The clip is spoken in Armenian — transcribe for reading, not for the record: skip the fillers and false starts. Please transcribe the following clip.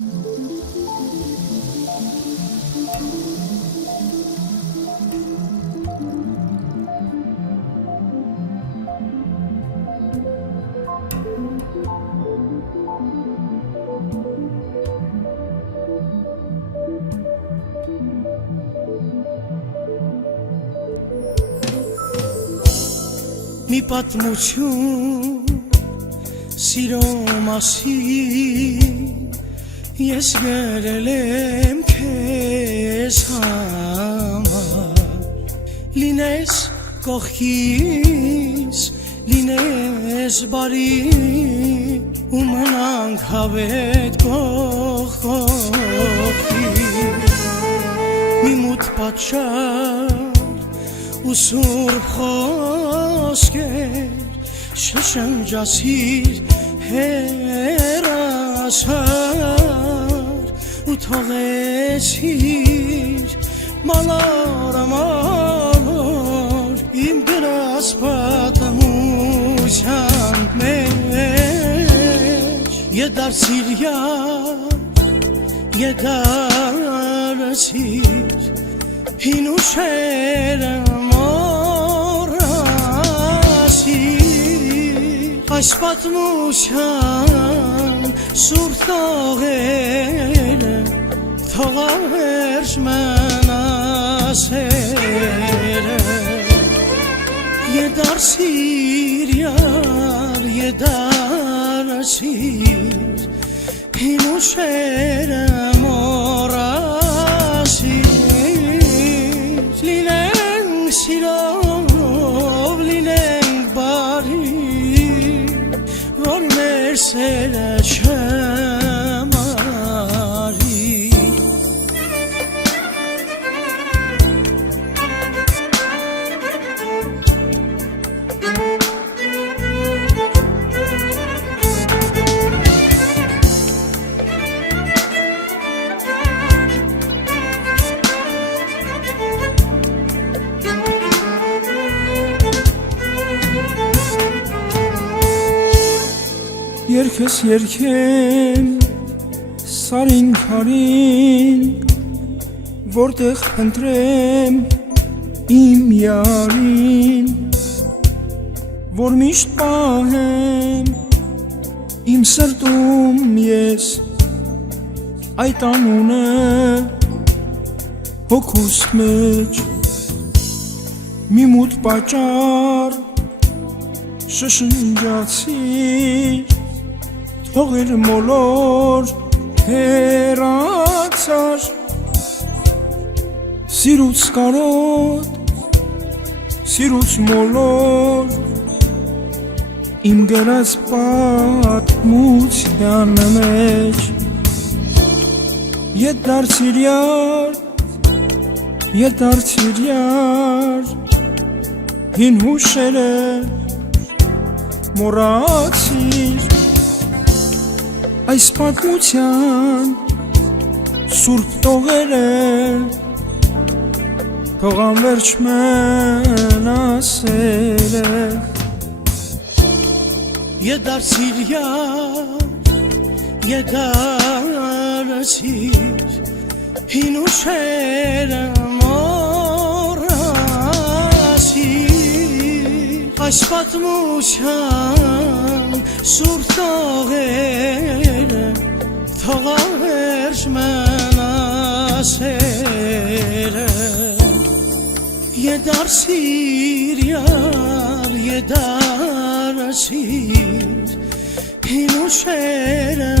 Mi պատմություն սիրո մասին ես գրել եմ քեզ համար լինես կողքիս լինես բարի ու մնանք հավետ կողք կողքի մի մութ պատճառ ու սուրբ խոսքեր շշնջացիր հեռացար ու թողեցիր մալոր մալոր իմ գրած պատմության մեջ եդարձիր եդարձիր հին ուշերը այս պատմության սուրբ տողերը թողավերջ մնասերը եդարձիր եդարձիր հին ուշերը մոռացիր լինենք սիրով լինենք բարի որ մեր սերը չմարի Երկես երկեմ սարին քարին որտեղ փնտրեմ իմ յարին որ միշտ պահեմ իմ սրտում ես այդ անունը հոգուս մեջ մի մութ պատճառ շշնջացիր թողեր մոլոր հեռացար սիրուց կարոտ սիրուց մոլոր իմ գրած պատմության մեջ եդարձիր յար հին հուշերը մոռացիր այս պատմության սուրբ տողերը թողան վերջ մնասերը եդարձիր եդարձիր հին ուշերը մոռացիր այս պատմության սուրբ տողերը թողավերջ մնասերը եդարձիր եդարձիր հին ուշերը